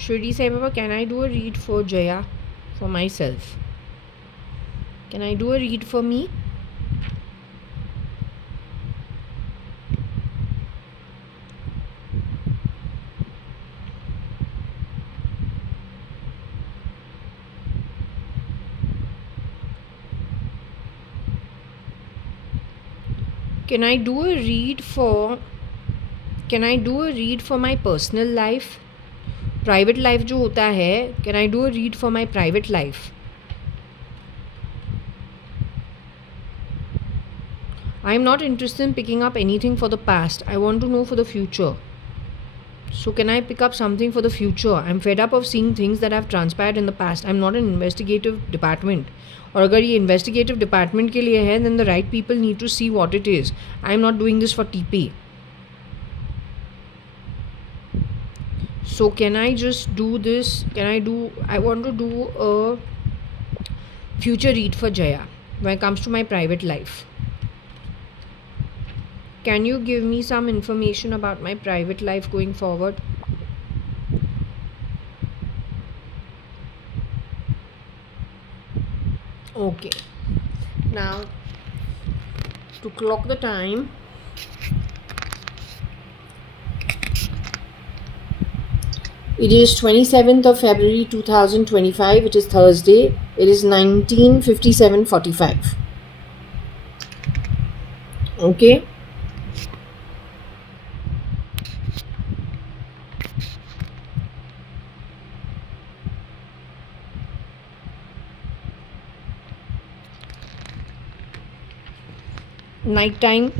Shirdi Sai Baba, can I do a read for Jaya? For myself. Can I do a read for me? Can I do a read for my personal life? Private life जो होता है, can I do a read for my private life? I am not interested in picking up anything for the past. I want to know for the future. So can I pick up something for the future? I'm fed up of seeing things that have transpired in the past. I'm not an investigative department. और अगर ये investigative department के लिए है, then the right people need to see what it is. I'm not doing this for TP. So can I just do this? I want to do a future read for Jaya when it comes to my private life. Can you give me some information about my private life going forward? Okay. Now, to clock the time, it is 27th of February 2025. It is Thursday. It is 19:57:45. Okay. Night time.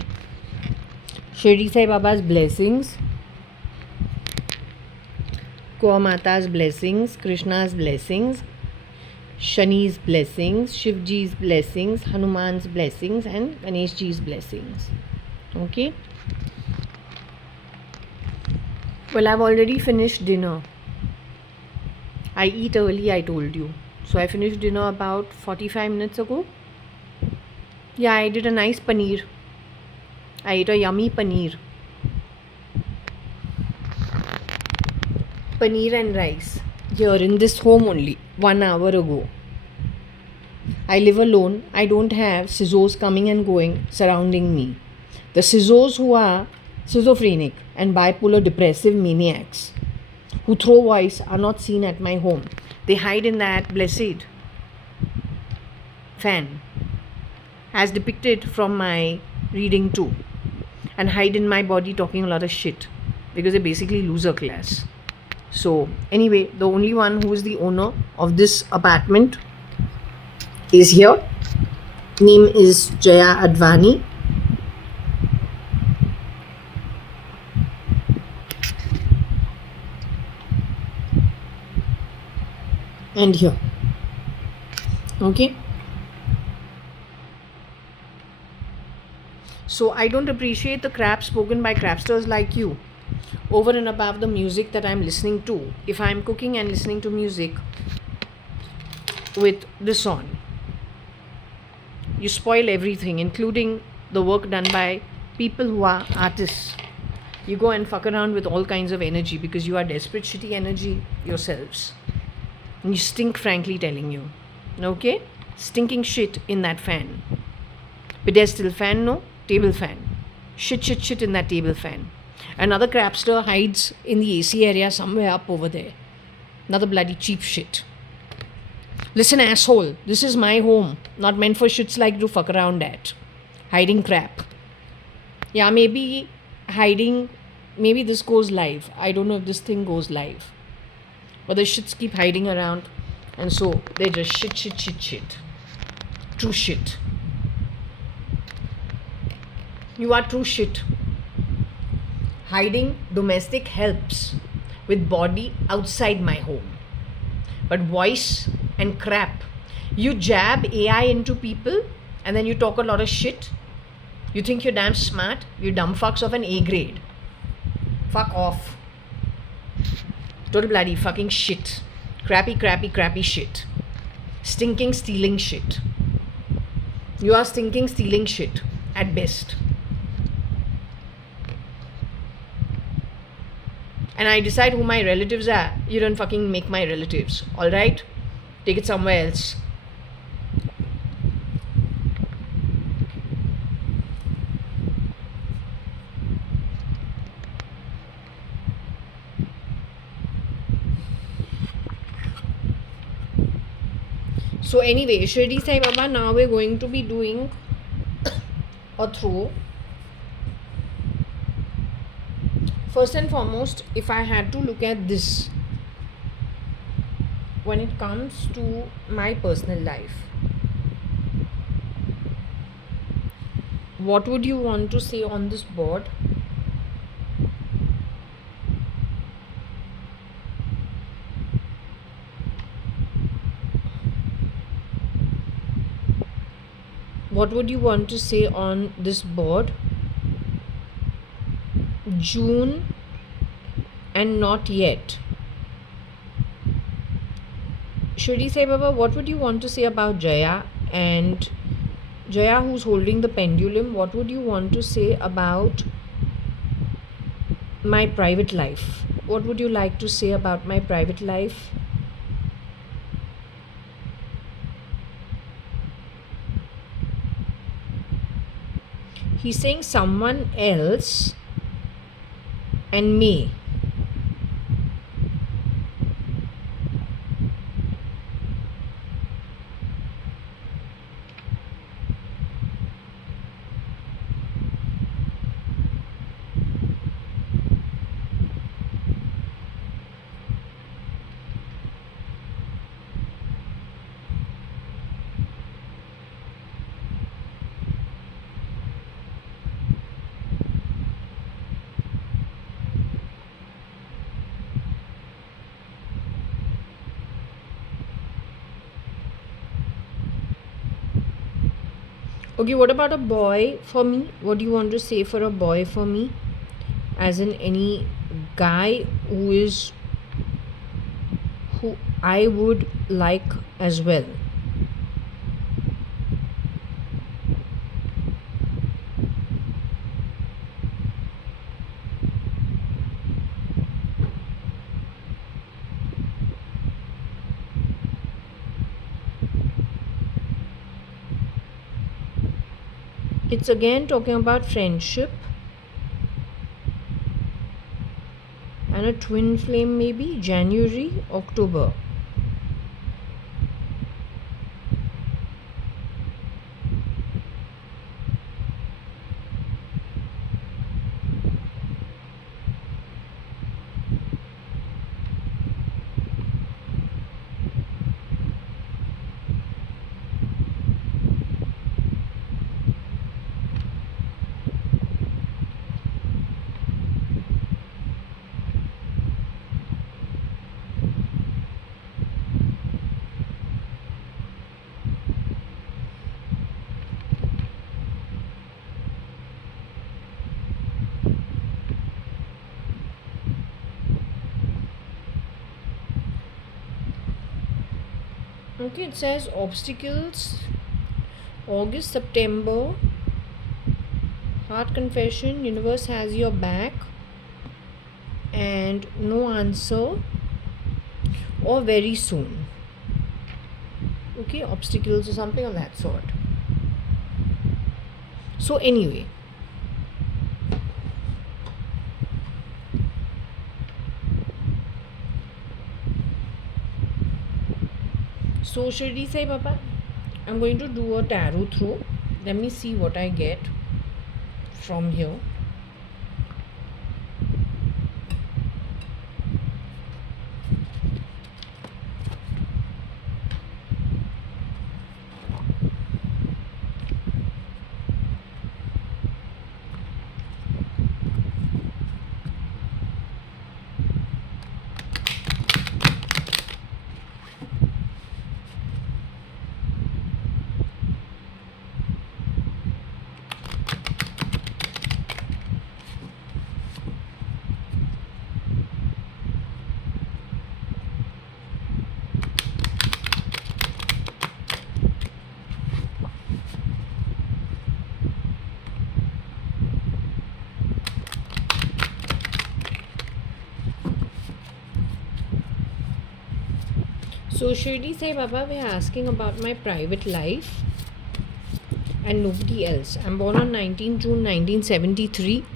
Shirdi Sai Baba's blessings. Kaur Mata's blessings, Krishna's blessings, Shani's blessings, Shivji's blessings, Hanuman's blessings, and Ganeshji's blessings. Okay. Well, I've already finished dinner. I eat early, I told you. So I finished dinner about 45 minutes ago. Yeah, I did a nice paneer. I ate a yummy paneer. Paneer and rice. Here in this home only, 1 hour ago. I live alone. I don't have scissors coming and going surrounding me. The scissors who are schizophrenic and bipolar depressive maniacs who throw voice are not seen at my home. They hide in that blessed fan as depicted from my reading too, and hide in my body talking a lot of shit because they're basically loser class. So anyway, the only one who is the owner of this apartment is here. Name is Jaya Advani. And here. Okay. So I don't appreciate the crap spoken by crapsters like you over and above the music that I'm listening to. If I'm cooking and listening to music with this on, you spoil everything, including the work done by people who are artists. You go and fuck around with all kinds of energy because you are desperate, shitty energy yourselves. And you stink, frankly telling you. Okay? Stinking shit in that fan. Pedestal fan, no? Table fan. Shit in that table fan. Another crapster hides in the AC area somewhere up over there. Another bloody cheap shit. Listen, asshole, this is my home, not meant for shits like to fuck around at. Hiding crap. Yeah, maybe this goes live. I don't know if this thing goes live. But the shits keep hiding around, and so they just shit. True shit. You are true shit. Hiding domestic helps with body outside my home. But voice and crap. You jab AI into people and then you talk a lot of shit. You think you're damn smart? You dumb fucks of an A grade. Fuck off. Total bloody fucking shit. Crappy shit. Stinking stealing shit. You are stinking stealing shit at best. and I decide who my relatives are, you don't fucking make my relatives. Alright? Take it somewhere else. So anyway, Shirdi Sai Baba, now we're going to be doing a throw. First and foremost, if I had to look at this, when it comes to my personal life, what would you want to say on this board? What would you want to say on this board? June and not yet. Shirdi Sai Baba, what would you want to say about Jaya? And Jaya, who's holding the pendulum, what would you want to say about my private life? What would you like to say about my private life? He's saying someone else and me. Okay, what about a boy for me? What do you want to say for a boy for me? As in any guy who I would like as well. It's again talking about friendship and a twin flame, maybe January, October. Okay, it says obstacles, August, September, heart confession, universe has your back, and no answer, or very soon. Okay, obstacles or something of that sort. So anyway, so Shirdi Sai Baba, I'm going to do a tarot throw. Let me see what I get from here. So Shirdi Sai Baba, we're asking about my private life and nobody else. I'm born on 19 June 1973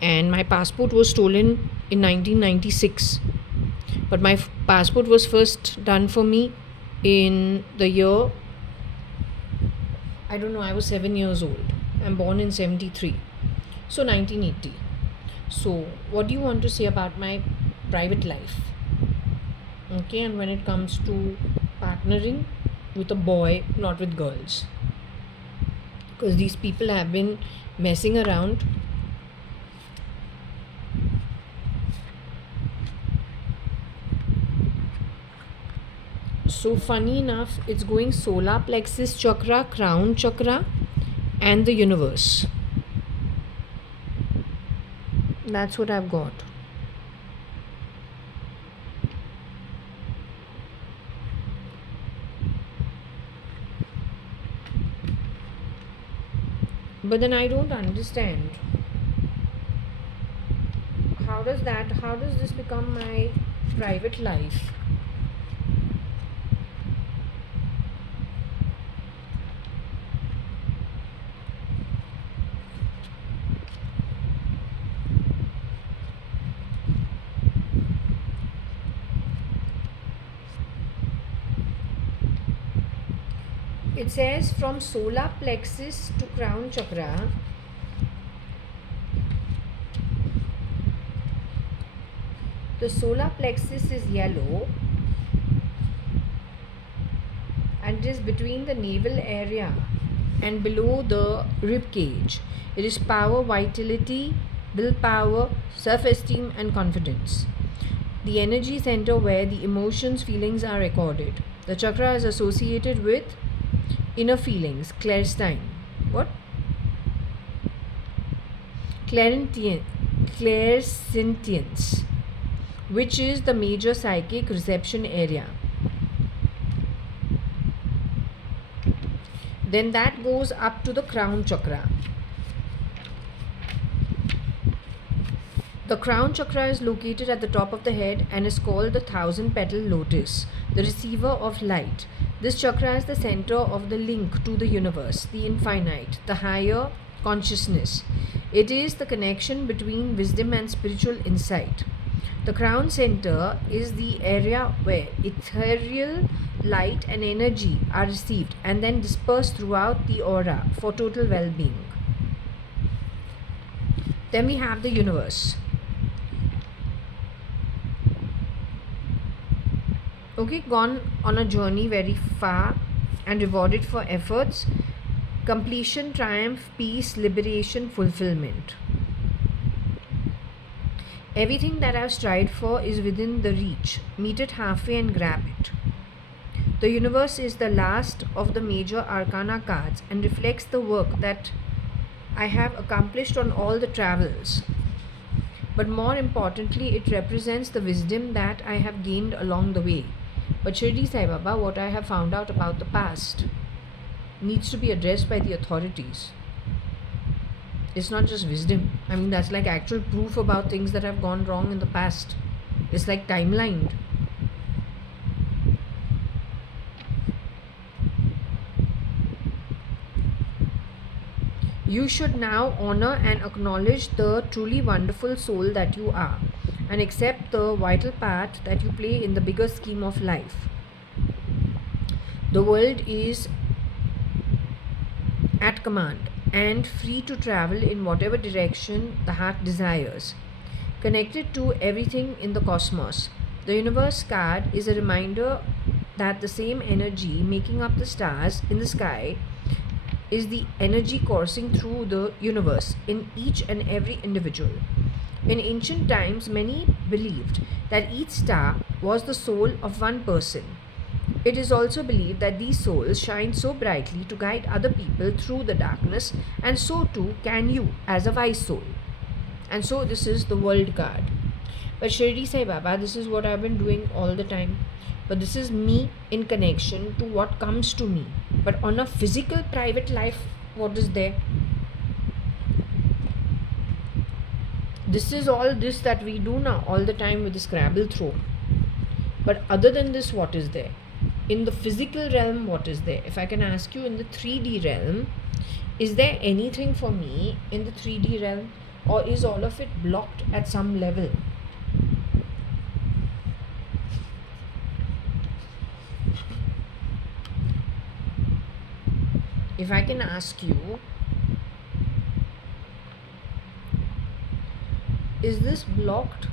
and my passport was stolen in 1996. But my passport was first done for me in the year, I don't know, I was 7 years old. I'm born in 73. So 1980. So what do you want to say about my private life? Okay, and when it comes to partnering with a boy, not with girls. Because these people have been messing around. So funny enough, it's going solar plexus chakra, crown chakra, and the universe. That's what I've got. But then I don't understand. How does this become my private life? It says from solar plexus to crown chakra. The solar plexus is yellow and it is between the navel area and below the rib cage. It is power, vitality, willpower, self-esteem and confidence. The energy center where the emotions, feelings are recorded. The chakra is associated with inner feelings, clairsentience. What? Clairsentience, which is the major psychic reception area. Then that goes up to the crown chakra. The crown chakra is located at the top of the head and is called the 1,000-petal lotus, the receiver of light. This chakra is the center of the link to the universe, the infinite, the higher consciousness. It is the connection between wisdom and spiritual insight. The crown center is the area where ethereal light and energy are received and then dispersed throughout the aura for total well-being. Then we have the universe. Okay, gone on a journey very far and rewarded for efforts, completion, triumph, peace, liberation, fulfillment. Everything that I've strived for is within the reach. Meet it halfway and grab it. The universe is the last of the major arcana cards and reflects the work that I have accomplished on all the travels. But more importantly, it represents the wisdom that I have gained along the way. But Shirdi Sai Baba, what I have found out about the past needs to be addressed by the authorities. It's not just wisdom. I mean, that's like actual proof about things that have gone wrong in the past. It's like timelined. You should now honor and acknowledge the truly wonderful soul that you are and accept the vital part that you play in the bigger scheme of life. The world is at command and free to travel in whatever direction the heart desires. Connected to everything in the cosmos. The universe card is a reminder that the same energy making up the stars in the sky is the energy coursing through the universe in each and every individual. In ancient times, many believed that each star was the soul of one person. It is also believed that these souls shine so brightly to guide other people through the darkness, and so too can you as a wise soul. And so this is the world card. But Shirdi Sai Baba, this is what I've been doing all the time. But this is me in connection to what comes to me. But on a physical private life, what is there? This is all this that we do now all the time with the Scrabble throw. But other than this, what is there? In the physical realm, what is there? If I can ask you, in the 3D realm, is there anything for me in the 3D realm, or is all of it blocked at some level? If I can ask you, is this blocked?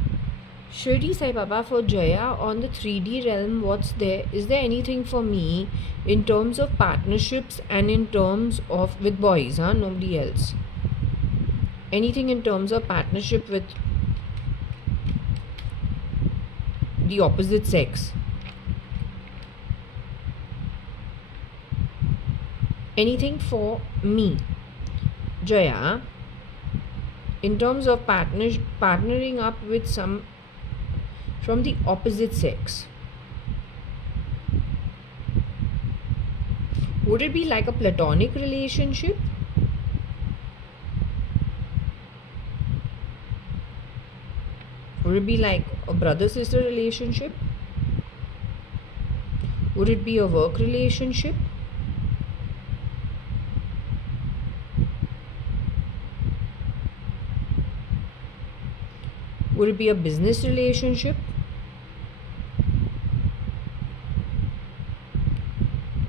Shirdi Sai Baba, for Jaya, on the 3D realm, what's there? Is there anything for me in terms of partnerships and in terms of with boys, nobody else? Anything in terms of partnership with the opposite sex? Anything for me, Jaya, in terms of partnering up with some from the opposite sex? Would it be like a platonic relationship? Would it be like a brother-sister relationship? Would it be a work relationship? Would it be a business relationship?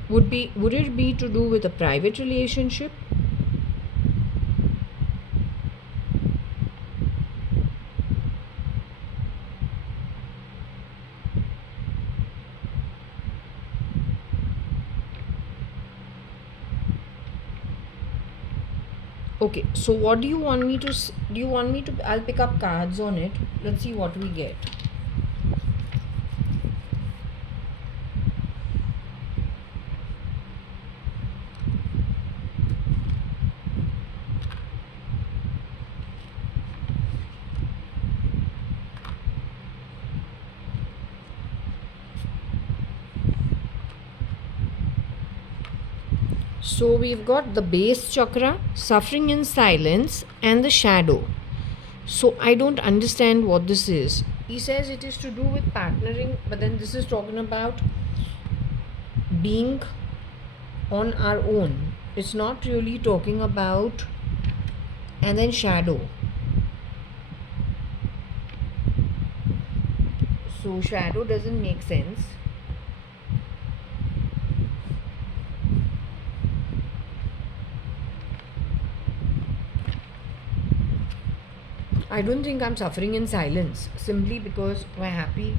Would it be to do with a private relationship? Okay, so what do you want me to I'll pick up cards on it. Let's see what we get. So we've got the base chakra, suffering in silence, and the shadow. So I don't understand what this is. He says it is to do with partnering, but then this is talking about being on our own. It's not really talking about, and then shadow. So shadow doesn't make sense. I don't think I'm suffering in silence, simply because we're happy.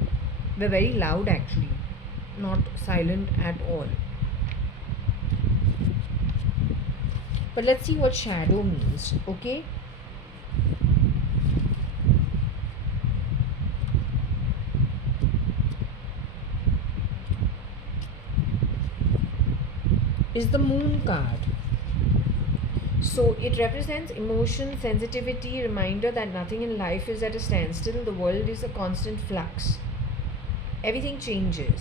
We're very loud actually, not silent at all. But let's see what shadow means, okay? Is the moon card. So it represents emotion, sensitivity, reminder that nothing in life is at a standstill. The world is a constant flux. Everything changes.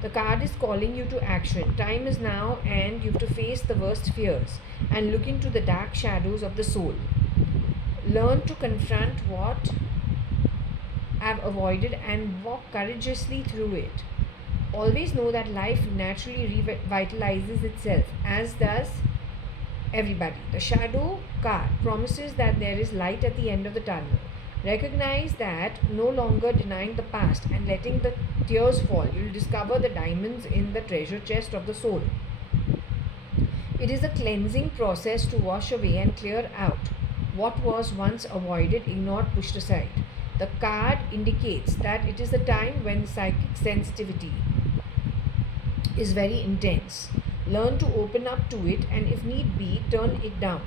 The card is calling you to action. Time is now, and you have to face the worst fears and look into the dark shadows of the soul. Learn to confront what I've avoided and walk courageously through it. Always know that life naturally revitalizes itself, as does everybody. The shadow card promises that there is light at the end of the tunnel. Recognize that no longer denying the past and letting the tears fall, you'll discover the diamonds in the treasure chest of the soul. It is a cleansing process to wash away and clear out what was once avoided, ignored, pushed aside. The card indicates that it is a time when psychic sensitivity is very intense. Learn to open up to it, and if need be, turn it down.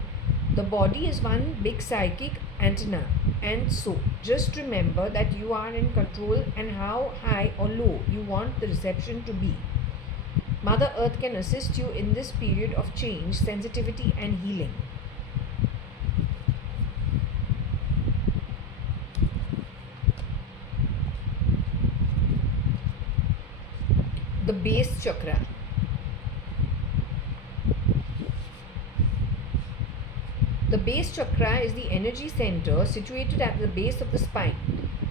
The body is one big psychic antenna, and so just remember that you are in control and how high or low you want the reception to be. Mother Earth can assist you in this period of change, sensitivity, and healing. The base chakra. The base chakra is the energy center situated at the base of the spine.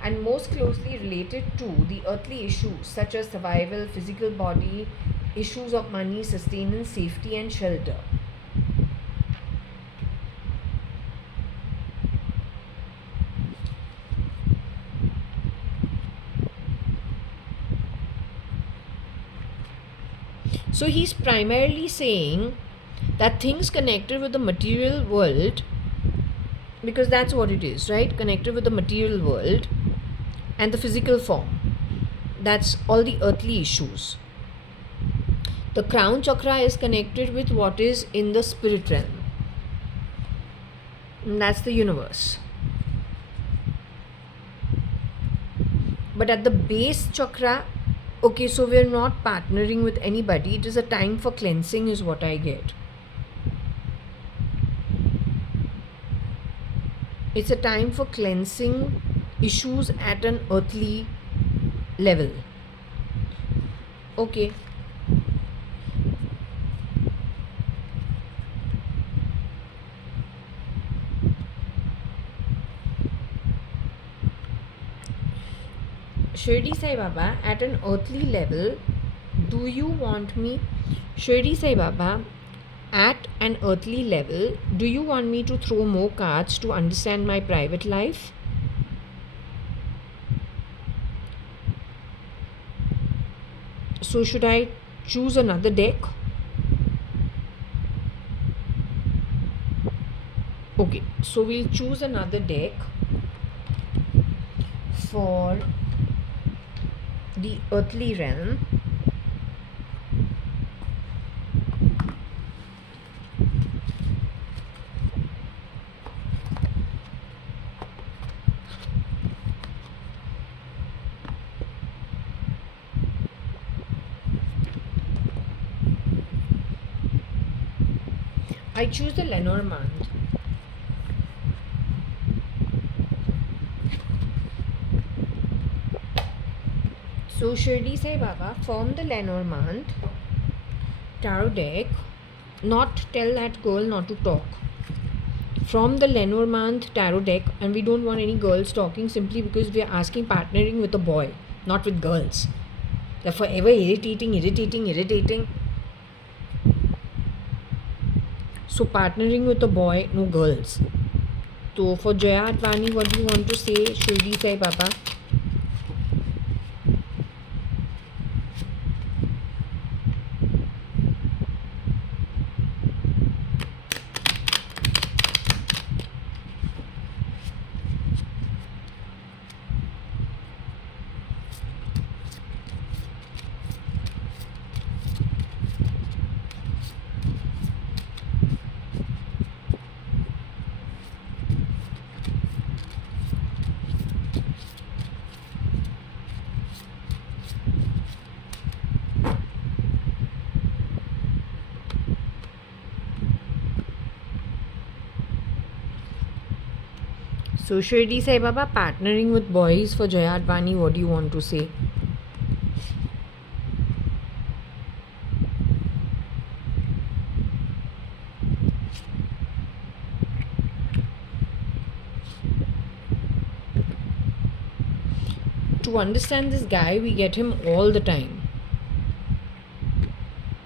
and most closely related to the earthly issues such as survival, physical body, issues of money, sustenance, safety, and shelter. So he's primarily saying that things connected with the material world, because that's what it is, right? Connected with the material world and the physical form. That's all the earthly issues. The crown chakra is connected with what is in the spirit realm. And that's the universe. But at the base chakra, okay, so we're not partnering with anybody. It is a time for cleansing, is what I get. It's a time for cleansing issues at an earthly level. Okay. Shirdi Sai Baba, at an earthly level, do you want me? Shirdi Sai Baba, at an earthly level, do you want me to throw more cards to understand my private life? So should I choose another deck? Okay, so we'll choose another deck for the earthly realm. I choose the Lenormand. So Shirdi Sai Baba, form the Lenormand tarot deck. Not tell that girl not to talk. From the Lenormand tarot deck, and we don't want any girls talking simply because we are asking partnering with a boy, not with girls. They're forever irritating. So partnering with a boy, no girls. So for Jaya Advani, what do you want to say, Shirdi Sai Baba? So Shirdi Sai Baba, partnering with boys for Jaya Advani, what do you want to say? To understand this guy, we get him all the time.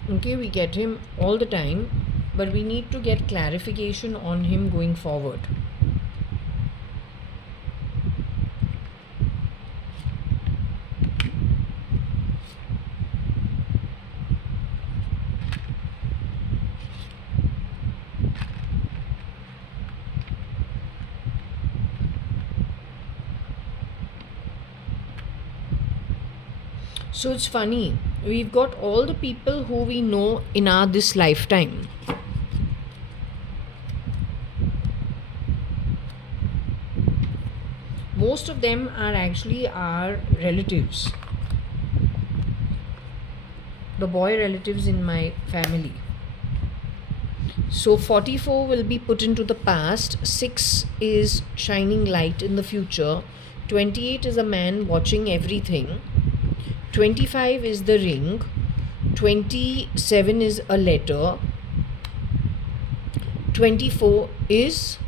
Okay, we get him all the time, but we need to get clarification on him going forward. So it's funny, we've got all the people who we know in our this lifetime. Most of them are actually our relatives, the boy relatives in my family. So 44 will be put into the past, 6 is shining light in the future, 28 is a man watching everything, 25 is the ring, 27 is a letter, 24 is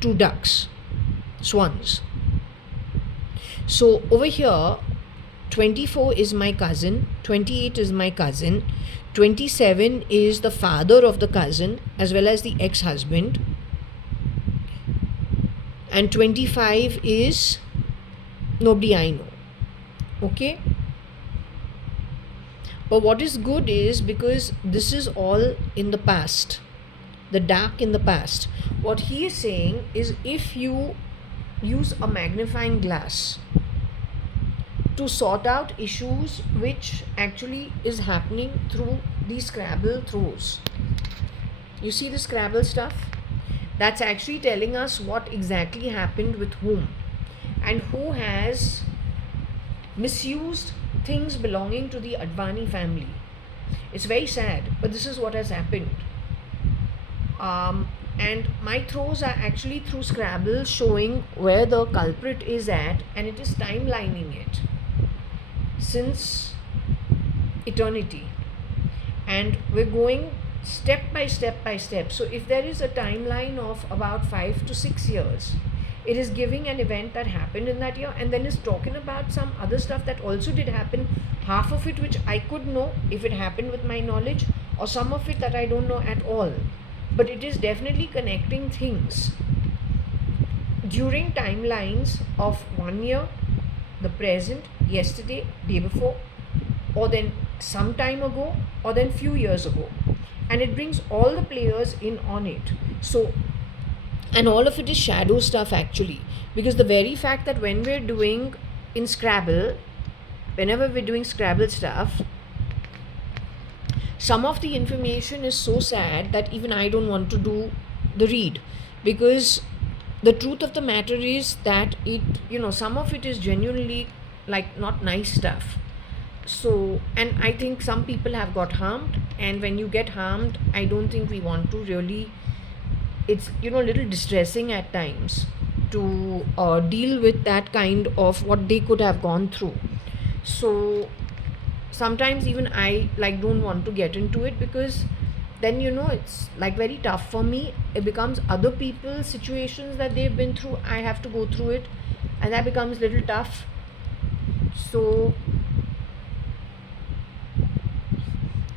2 ducks, swans. So over here, 24 is my cousin, 28 is my cousin, 27 is the father of the cousin as well as the ex-husband, and 25 is nobody I know. Okay? But what is good is, because this is all in the past, the dark in the past, what he is saying is, if you use a magnifying glass to sort out issues which actually is happening through these Scrabble throws. You see the Scrabble stuff? That's actually telling us what exactly happened with whom and who has misused things belonging to the Advani family. It's very sad, but this is what has happened. And my throws are actually through Scrabble showing where the culprit is at, and it is timelining it since eternity, and we're going step by step by step. So if there is a timeline of about 5 to 6 years, it is giving an event that happened in that year, and then is talking about some other stuff that also did happen, half of it which I could know if it happened with my knowledge, or some of it that I don't know at all, but it is definitely connecting things during timelines of 1 year, the present, yesterday, day before, or then some time ago, or then few years ago, and it brings all the players in on it. So, and all of it is shadow stuff actually, because the very fact that when we're doing in Scrabble, whenever we're doing Scrabble stuff, some of the information is so sad that even I don't want to do the read, because the truth of the matter is that it, some of it is genuinely like not nice stuff. So, and I think some people have got harmed, and when you get harmed, I don't think we want to really, it's a little distressing at times to deal with that kind of what they could have gone through. So sometimes even I don't want to get into it, because then it's like very tough for me. It becomes other people's situations that they've been through, I have to go through it, and that becomes a little tough. So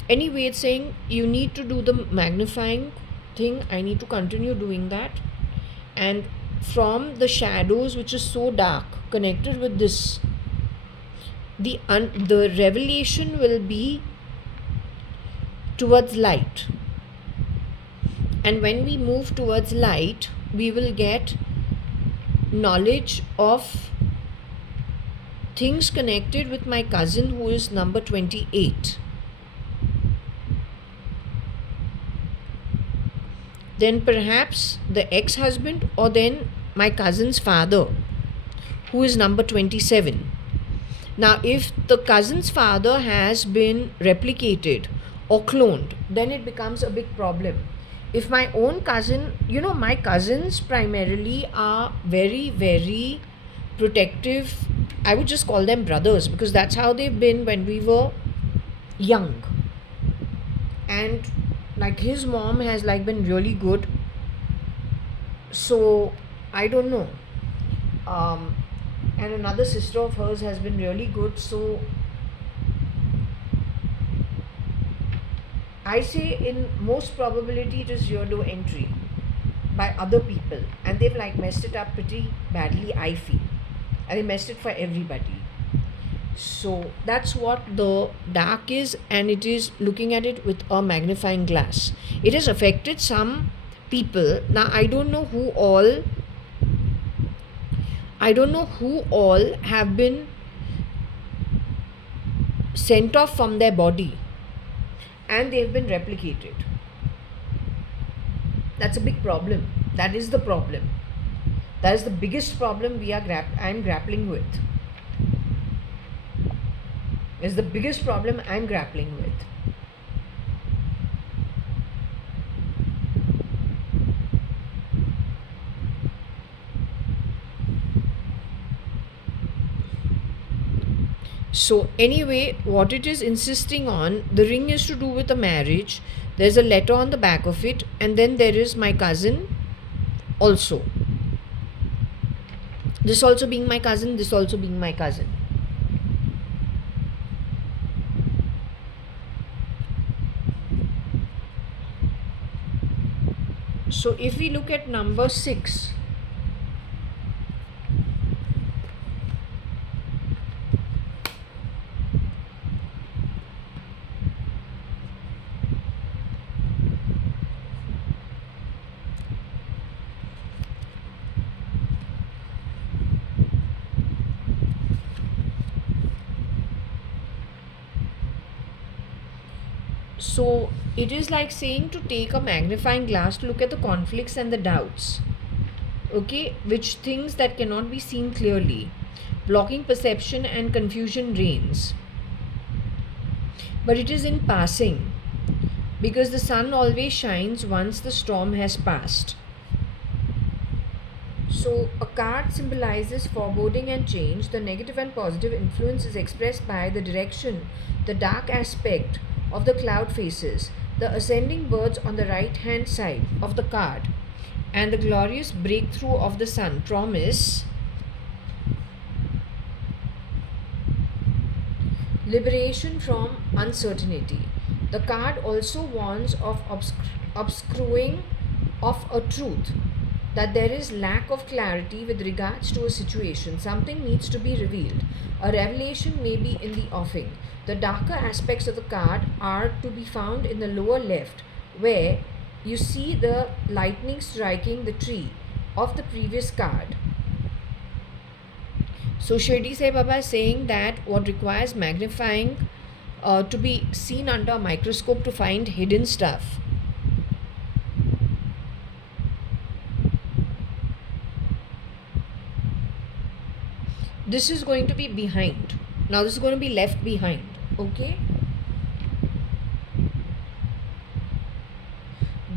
anyway, it's saying you need to do the magnifying thing. I need to continue doing that, and from the shadows which is so dark connected with this, the revelation will be towards light, and when we move towards light, we will get knowledge of things connected with my cousin who is number 28. Then perhaps the ex-husband, or then my cousin's father who is number 27. Now if the cousin's father has been replicated or cloned, then it becomes a big problem. If my own cousin, my cousins primarily are very, very protective. I would just call them brothers, because that's how they've been when we were young. And like his mom has been really good. So I don't know. And another sister of hers has been really good. So I say in most probability it is year-do entry by other people, and they've messed it up pretty badly, I feel, and they messed it for everybody. So that's what the dark is, and it is looking at it with a magnifying glass. It has affected some people. Now I don't know who all have been sent off from their body and they've been replicated. That's a big problem. That is the problem. That is the biggest problem I'm grappling with. Is the biggest problem I'm grappling with. So anyway, what it is insisting on, the ring is to do with a marriage. There's a letter on the back of it, and then there is my cousin also. This also being my cousin, this also being my cousin. So if we look at number 6, so it is like saying to take a magnifying glass to look at the conflicts and the doubts, okay, which things that cannot be seen clearly, blocking perception and confusion reigns. But it is in passing, because the sun always shines once the storm has passed. So, a card symbolizes foreboding and change. The negative and positive influence is expressed by the direction, the dark aspect of the cloud faces, the ascending birds on the right hand side of the card, and the glorious breakthrough of the sun promise liberation from uncertainty. The card also warns of obscuring of a truth, that there is lack of clarity with regards to a situation. Something needs to be revealed. A revelation may be in the offing. The darker aspects of the card are to be found in the lower left, where you see the lightning striking the tree of the previous card. So Shirdi Sai Baba is saying that what requires magnifying to be seen under a microscope to find hidden stuff. This is going to be behind. Now this is going to be left behind. Okay.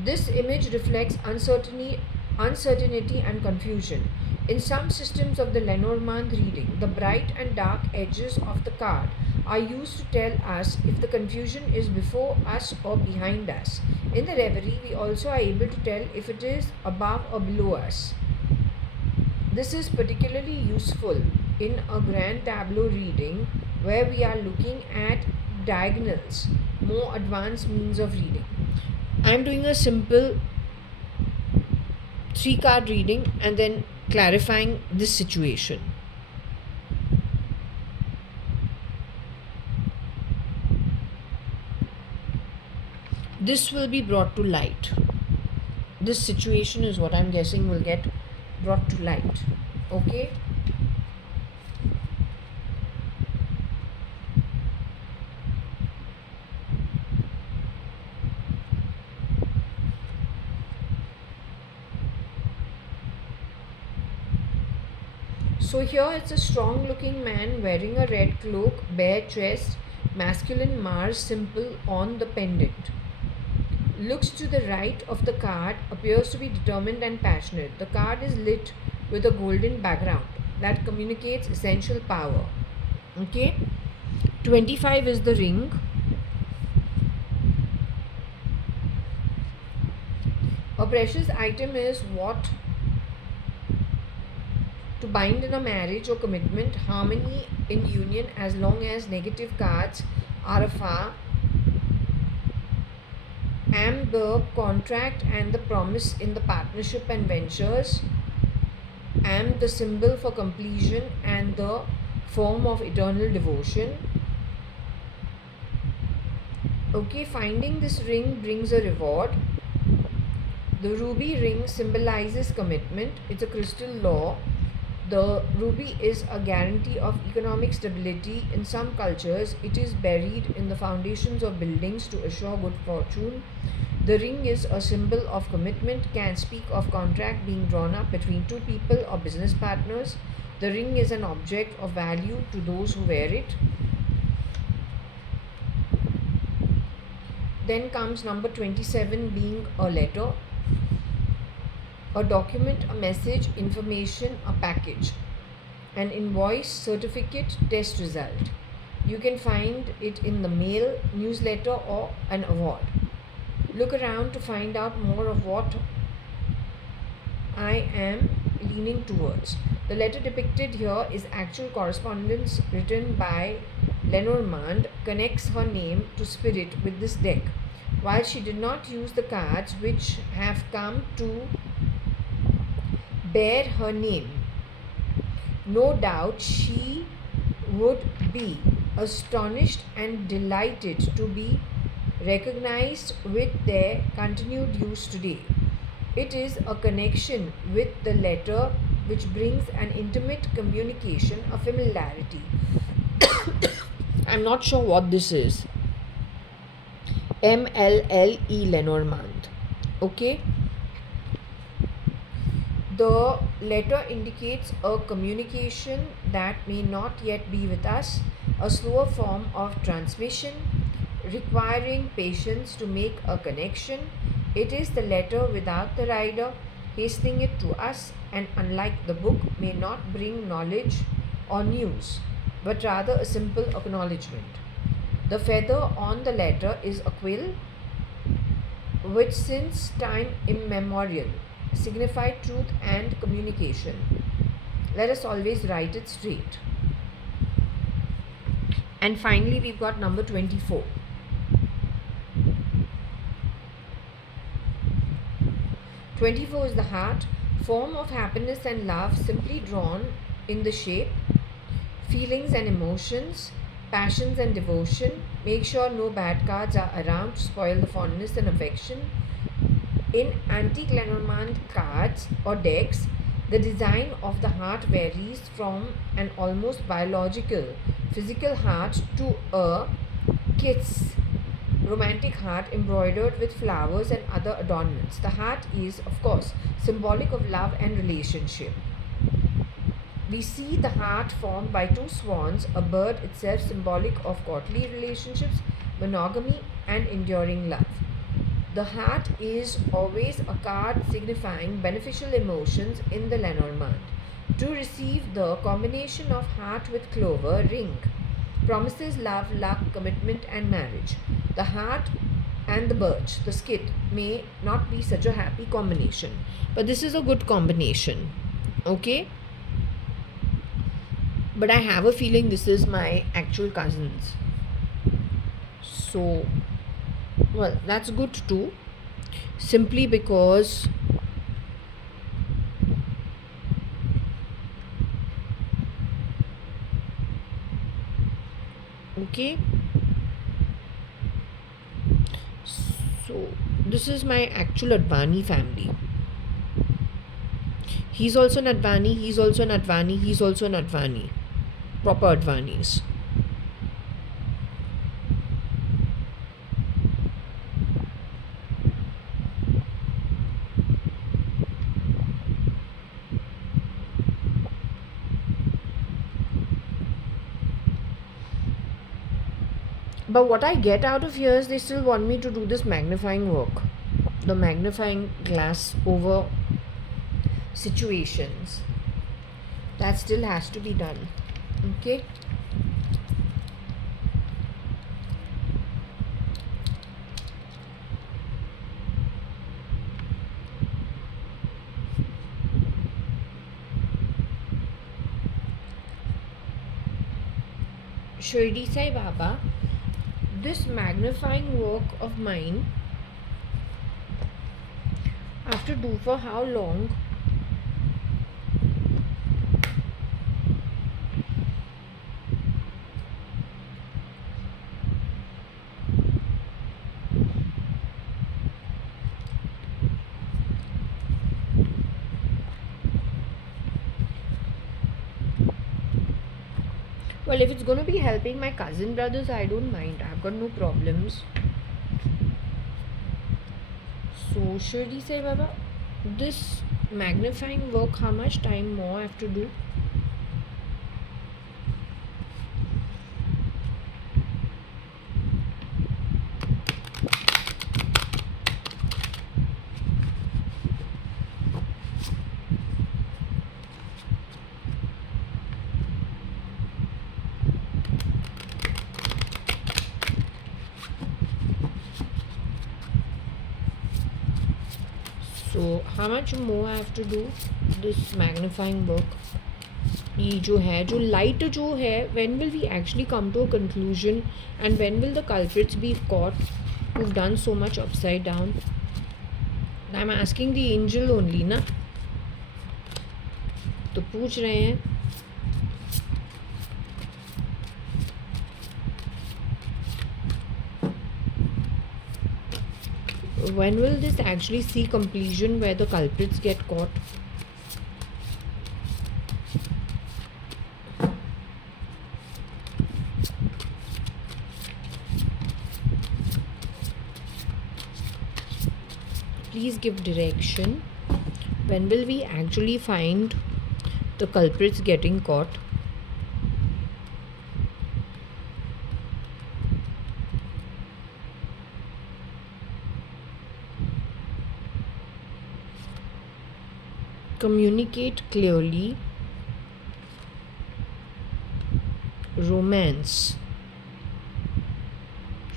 This image reflects uncertainty and confusion. In some systems of the Lenormand reading, the bright and dark edges of the card are used to tell us if the confusion is before us or behind us. In the reverie, we also are able to tell if it is above or below us. This is particularly useful in a grand tableau reading where we are looking at diagonals, more advanced means of reading. I am doing a simple 3-card reading and then clarifying this situation. This will be brought to light. This situation is what I'm guessing will get brought to light. Okay. So here it's a strong looking man wearing a red cloak, bare chest, masculine Mars symbol on the pendant. Looks to the right of the card, appears to be determined and passionate. The card is lit with a golden background that communicates essential power. Okay. 25 is the ring. A precious item is what to bind in a marriage or commitment, harmony in union as long as negative cards are afar. The contract and the promise in the partnership and ventures. The symbol for completion and the form of eternal devotion. Okay, finding this ring brings a reward. The ruby ring symbolizes commitment. It's a crystal law. The ruby is a guarantee of economic stability. In some cultures, it is buried in the foundations of buildings to assure good fortune. The ring is a symbol of commitment, can speak of contract being drawn up between two people or business partners. The ring is an object of value to those who wear it. Then comes number 27 being a letter, a document, a message, information, a package, an invoice, certificate, test result. You can find it in the mail, newsletter, or an award. Look around to find out more of what I am leaning towards. The letter depicted here is actual correspondence written by Lenormand, connects her name to spirit with this deck. While she did not use the cards which have come to bear her name, no doubt she would be astonished and delighted to be recognized with their continued use today. It is a connection with the letter which brings an intimate communication, a familiarity. I'm not sure what this is. MLLE Lenormand. Okay. The letter indicates a communication that may not yet be with us, a slower form of transmission requiring patience to make a connection. It is the letter without the rider hastening it to us, and unlike the book, may not bring knowledge or news, but rather a simple acknowledgement. The feather on the letter is a quill, which since time immemorial signified truth and communication. Let us always write it straight. And finally, we've got number 24. 24 is the heart, form of happiness and love simply drawn in the shape, feelings and emotions, passions and devotion. Make sure no bad cards are around to spoil the fondness and affection. In antique Lenormand cards or decks, the design of the heart varies from an almost biological, physical heart to a kiss, romantic heart embroidered with flowers and other adornments. The heart is, of course, symbolic of love and relationship. We see the heart formed by two swans, a bird itself symbolic of courtly relationships, monogamy, and enduring love. The heart is always a card signifying beneficial emotions in the Lenormand. To receive the combination of heart with clover ring promises love, luck, commitment, and marriage. The heart and the birch, the skit, may not be such a happy combination, but this is a good combination. Okay? But I have a feeling this is my actual cousin's. So, well, that's good too. Simply because okay, so this is my actual Advani family. He's also an Advani, he's also an Advani, he's also an Advani. Proper Advanis. But what I get out of here is they still want me to do this magnifying work. The magnifying glass over situations. That still has to be done. Okay? Shirdi Sai Baba, this magnifying work of mine, I have to do for how long? Well, if it's going to be helping my cousin brothers, I don't mind. I've got no problems. So, Shirdi Sai Baba, this magnifying work, how much time more I have to do? So So how much more I have to do this magnifying work? ये जो है जो light जो है, when will we actually come to a conclusion, and when will the culprits be caught who've done so much upside down? I'm asking the angel only ना, तो पूछ रहे हैं. When will this actually see completion where the culprits get caught? Please give direction. When will we actually find the culprits getting caught? Communicate clearly. Romance.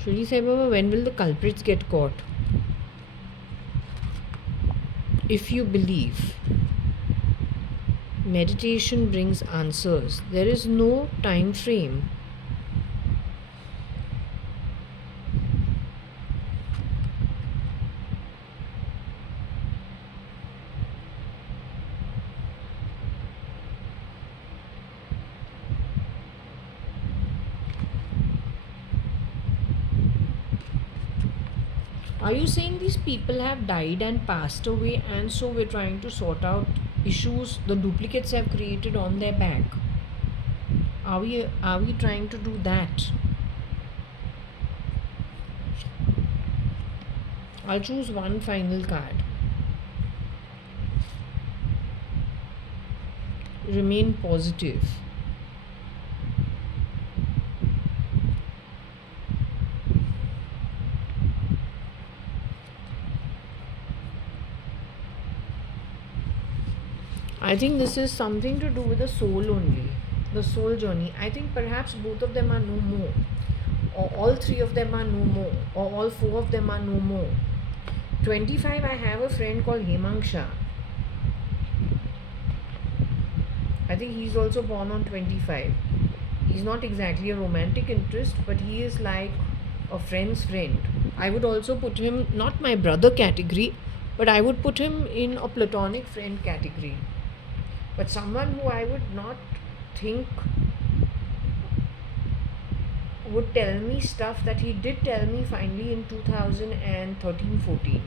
Shri Sai Baba, when will the culprits get caught? If you believe meditation brings answers, there is no time frame. Are you saying these people have died and passed away, and so we're trying to sort out issues the duplicates have created on their back? Are we trying to do that? I'll choose one final card. Remain positive. I think this is something to do with the soul only, the soul journey. I think perhaps both of them are no more, or all three of them are no more, or all four of them are no more. 25, I have a friend called Hemangsha. I think he's also born on 25. He's not exactly a romantic interest, but he is like a friend's friend. I would also put him, not my brother category, but I would put him in a platonic friend category. But someone who I would not think would tell me stuff that he did tell me finally in 2013-14.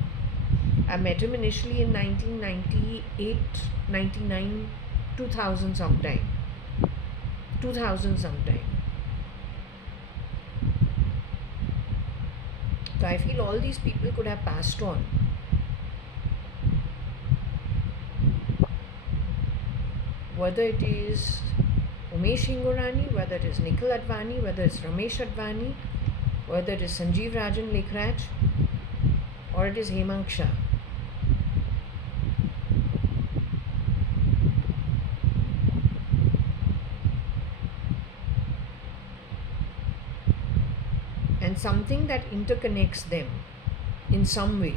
I met him initially in 1998, 99, 2000 sometime. 2000 sometime. So I feel all these people could have passed on. Whether it is Umesh Hingorani, whether it is Nikhil Advani, whether it's Ramesh Advani, whether it is Sanjeev Rajan Lekhraj, or it is Hemangsha. And something that interconnects them in some way.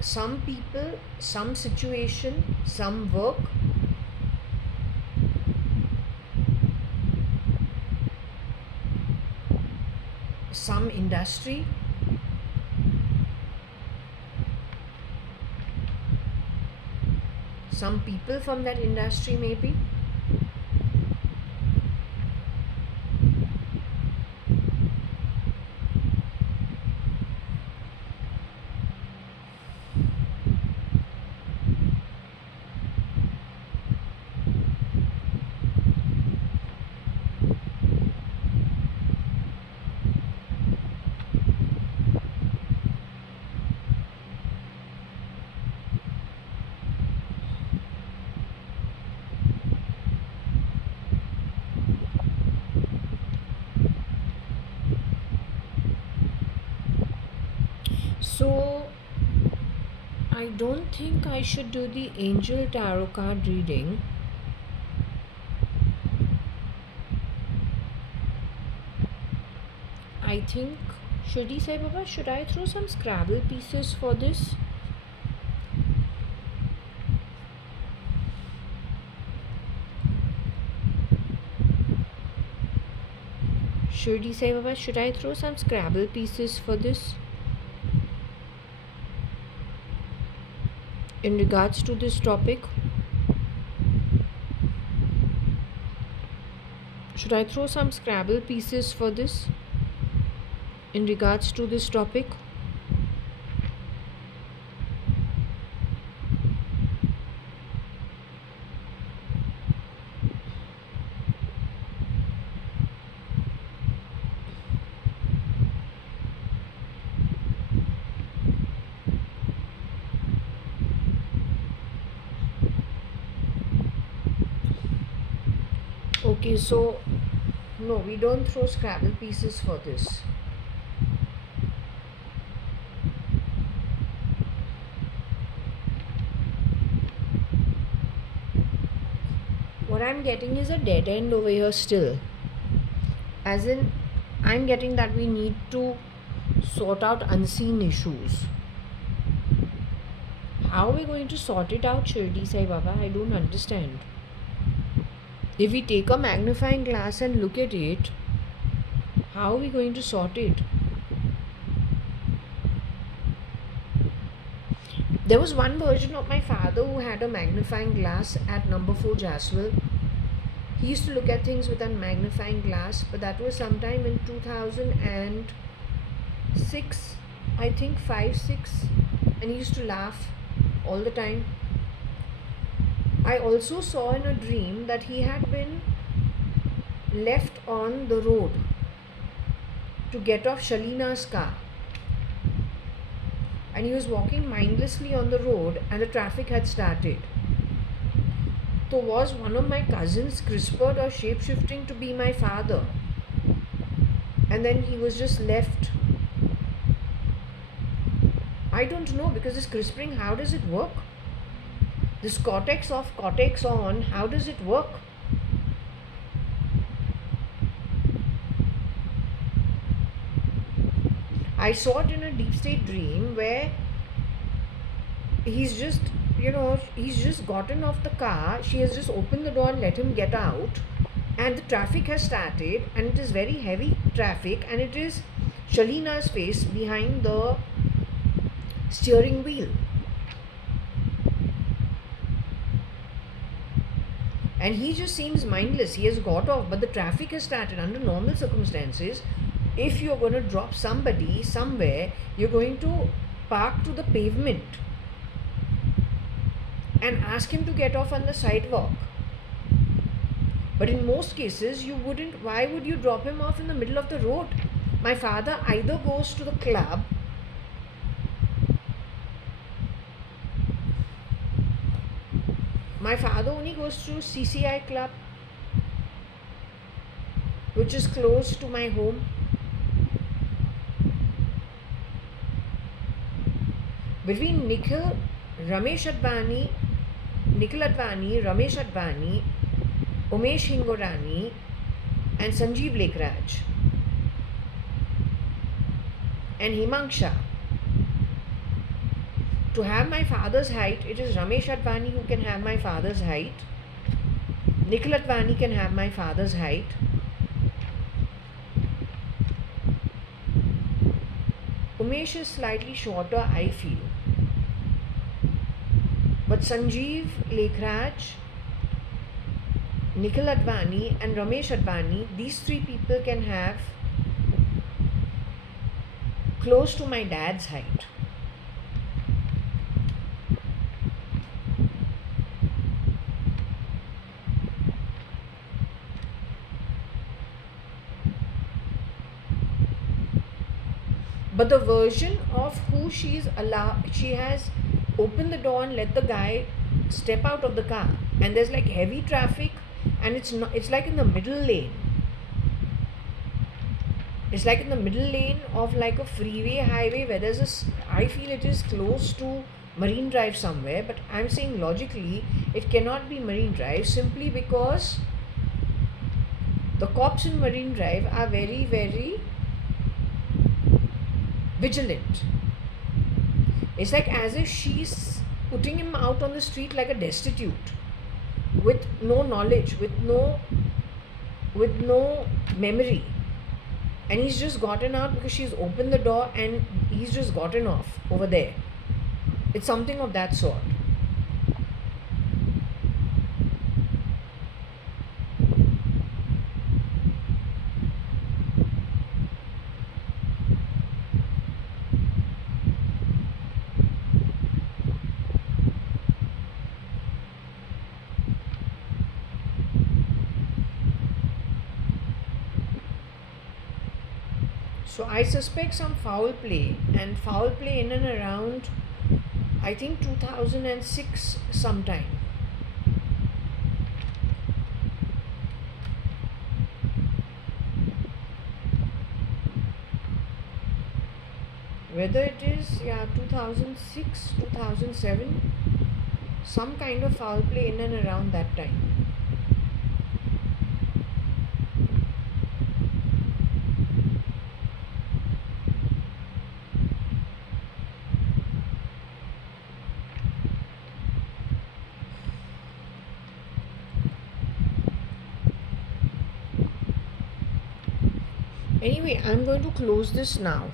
Some people, some situation, some work, some industry, some people from that industry maybe. So I don't think I should do the angel tarot card reading. I think, Shirdi Sai Baba, should I throw some Scrabble pieces for this? Shirdi Sai Baba, should I throw some Scrabble pieces for this? In regards to this topic, should I throw some Scrabble pieces for this? In regards to this topic? Okay, so no, we don't throw Scrabble pieces for this. What I'm getting is a dead end over here still. As in, I'm getting that we need to sort out unseen issues. How are we going to sort it out, Shirdi Sai Baba? I don't understand. If we take a magnifying glass and look at it, how are we going to sort it? There was one version of my father who had a magnifying glass at number 4 Jaswell. He used to look at things with a magnifying glass, but that was sometime in 2006, I think 5, 6, and he used to laugh all the time. I also saw in a dream that he had been left on the road to get off Shalina's car. And he was walking mindlessly on the road and the traffic had started. So was one of my cousins CRISPR'd or shape-shifting to be my father? And then he was just left. I don't know, because this CRISPRing, how does it work? This cortex off, cortex on, how does it work? I saw it in a deep state dream where he's just gotten off the car, she has just opened the door and let him get out, and the traffic has started, and it is very heavy traffic, and it is Shalina's face behind the steering wheel. And he just seems mindless. He has got off, but the traffic has started. Under normal circumstances, if you're going to drop somebody somewhere, you're going to park to the pavement and ask him to get off on the sidewalk. But in most cases, you wouldn't. Why would you drop him off in the middle of the road? My father either goes to the club My father only goes to CCI club, which is close to my home. Between Nikhil Advani, Ramesh Advani, Umesh Hingorani, and Sanjeev Lekhraj, and Himansha. To have my father's height, it is Ramesh Advani who can have my father's height. Nikhil Advani can have my father's height. Umesh is slightly shorter, I feel. But Sanjeev Lekhraj, Nikhil Advani and Ramesh Advani, these three people can have close to my dad's height. But the version of who she has opened the door and let the guy step out of the car, and there's like heavy traffic, and it's like in the middle lane. It's like in the middle lane of like a freeway highway where I feel it is close to Marine Drive somewhere, but I'm saying logically it cannot be Marine Drive simply because the cops in Marine Drive are very, very vigilant. It's like as if she's putting him out on the street like a destitute, with no knowledge, with no memory. And he's just gotten out because she's opened the door and he's just gotten off over there. It's something of that sort. So I suspect some foul play, and foul play in and around, I think 2006 sometime. Whether it is, yeah, 2006, 2007, some kind of foul play in and around that time. Anyway, I'm going to close this now.